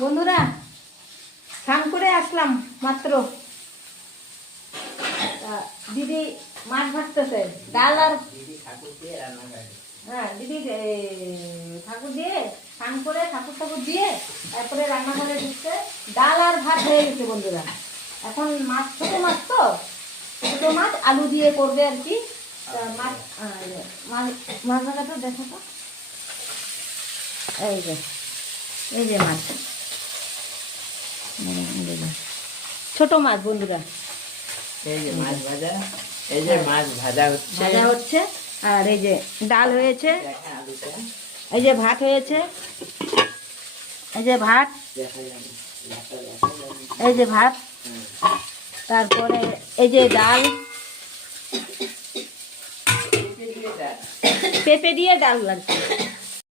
বন্ধুরা স্নান করে আসলাম মাত্র। দিদি মাছ ভাজতেছে, ডাল আর হ্যাঁ দিদি ঠাকুর দিয়ে স্নান করে ঠাকুর দিয়ে তারপরে রান্নাঘরে ঢুকছে। ডাল আর ভাত হয়ে গেছে বন্ধুরা। এখন মাছ, ছোটো মাছ তো, ছোটো মাছ আলু দিয়ে করবে আর কি। মাছ মাছ ভাজাটা দেখো তো, এই যে মাছ, ছোট মাছ বন্ধুরা। এই যে মাছ ভাজা, এই যে মাছ ভাজা হচ্ছে আর এই যে ডাল হয়েছে, এই যে ভাত হয়েছে, এই যে ভাত, এই যে ভাত, তারপরে এই যে ডাল, পেঁপে দিয়ে ডাল লাগছে।